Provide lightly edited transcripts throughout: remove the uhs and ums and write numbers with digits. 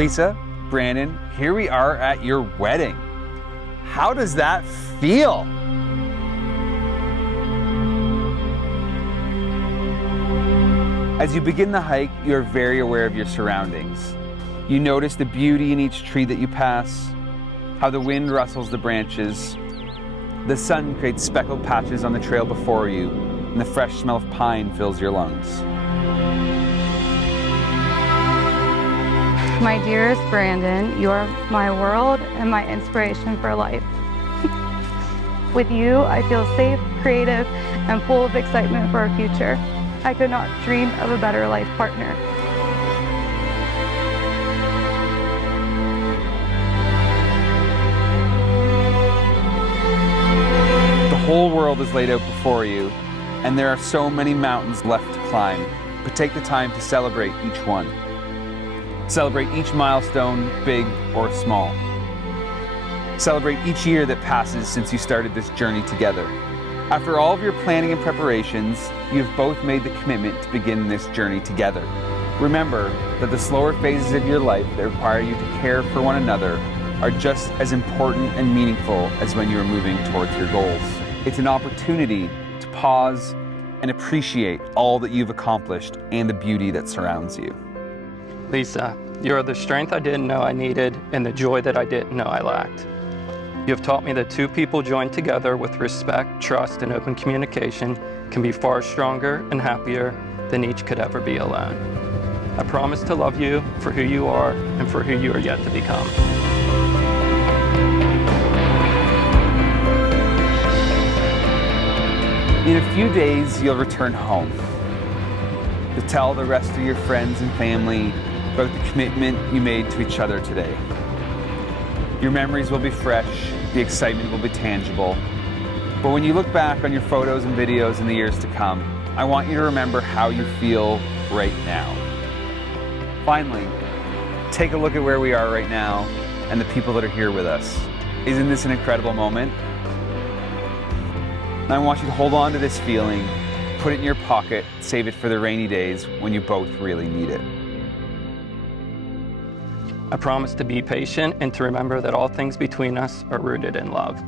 Lisa, Brandon, here we are at your wedding. How does that feel? As you begin the hike, you're very aware of your surroundings. You notice the beauty in each tree that you pass, how the wind rustles the branches. The sun creates speckled patches on the trail before you, and the fresh smell of pine fills your lungs. My dearest Brandon, you are my world and my inspiration for life. With you, I feel safe, creative, and full of excitement for our future. I could not dream of a better life partner. The whole world is laid out before you, and there are so many mountains left to climb, but take the time to celebrate each one. Celebrate each milestone, big or small. Celebrate each year that passes since you started this journey together. After all of your planning and preparations, you've both made the commitment to begin this journey together. Remember that the slower phases of your life that require you to care for one another are just as important and meaningful as when you are moving towards your goals. It's an opportunity to pause and appreciate all that you've accomplished and the beauty that surrounds you. Lisa, you are the strength I didn't know I needed and the joy that I didn't know I lacked. You have taught me that two people joined together with respect, trust, and open communication can be far stronger and happier than each could ever be alone. I promise to love you for who you are and for who you are yet to become. In a few days, you'll return home to tell the rest of your friends and family about the commitment you made to each other today. Your memories will be fresh, the excitement will be tangible. But when you look back on your photos and videos in the years to come, I want you to remember how you feel right now. Finally, take a look at where we are right now and the people that are here with us. Isn't this an incredible moment? And I want you to hold on to this feeling, put it in your pocket, save it for the rainy days when you both really need it. I promise to be patient and to remember that all things between us are rooted in love.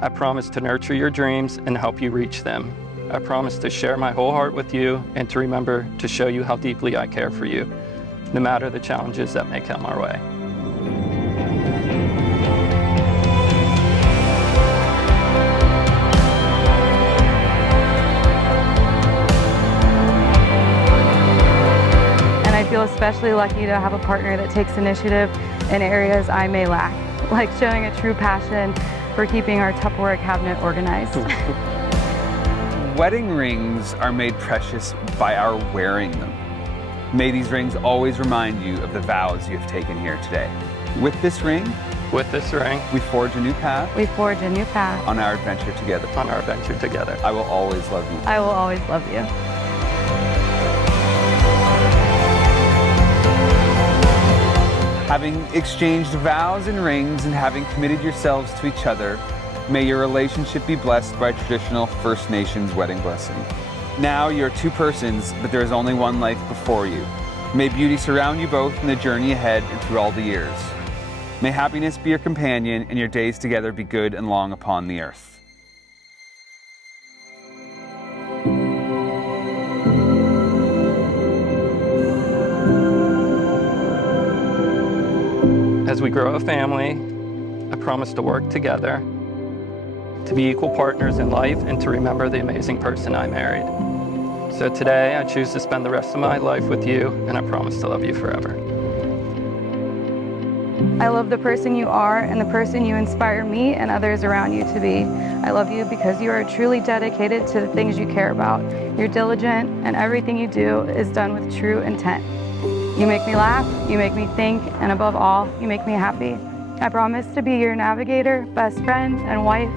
I promise to nurture your dreams and help you reach them. I promise to share my whole heart with you and to remember to show you how deeply I care for you, no matter the challenges that may come our way. I feel especially lucky to have a partner that takes initiative in areas I may lack, like showing a true passion for keeping our Tupperware cabinet organized. Wedding rings are made precious by our wearing them. May these rings always remind you of the vows you have taken here today. With this ring, we forge a new path. We forge a new path on our adventure together. I will always love you. I will always love you. Having exchanged vows and rings and having committed yourselves to each other, may your relationship be blessed by traditional First Nations wedding blessing. Now you're two persons, but there is only one life before you. May beauty surround you both in the journey ahead and through all the years. May happiness be your companion and your days together be good and long upon the earth. As we grow a family, I promise to work together, to be equal partners in life, and to remember the amazing person I married. So today, I choose to spend the rest of my life with you, and I promise to love you forever. I love the person you are and the person you inspire me and others around you to be. I love you because you are truly dedicated to the things you care about. You're diligent, and everything you do is done with true intent. You make me laugh, you make me think, and above all, you make me happy. I promise to be your navigator, best friend, and wife.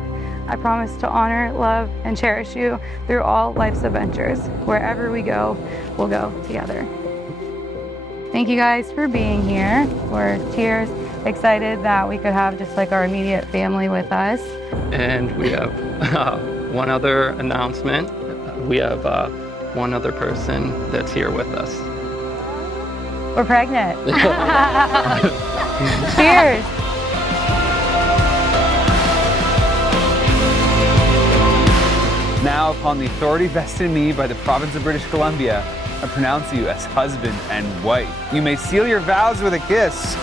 I promise to honor, love, and cherish you through all life's adventures. Wherever we go, we'll go together. Thank you guys for being here. We're cheers, excited that we could have just like our immediate family with us. And we have one other announcement. We have one other person that's here with us. We're pregnant. Cheers. Now, upon the authority vested in me by the province of British Columbia, I pronounce you as husband and wife. You may seal your vows with a kiss.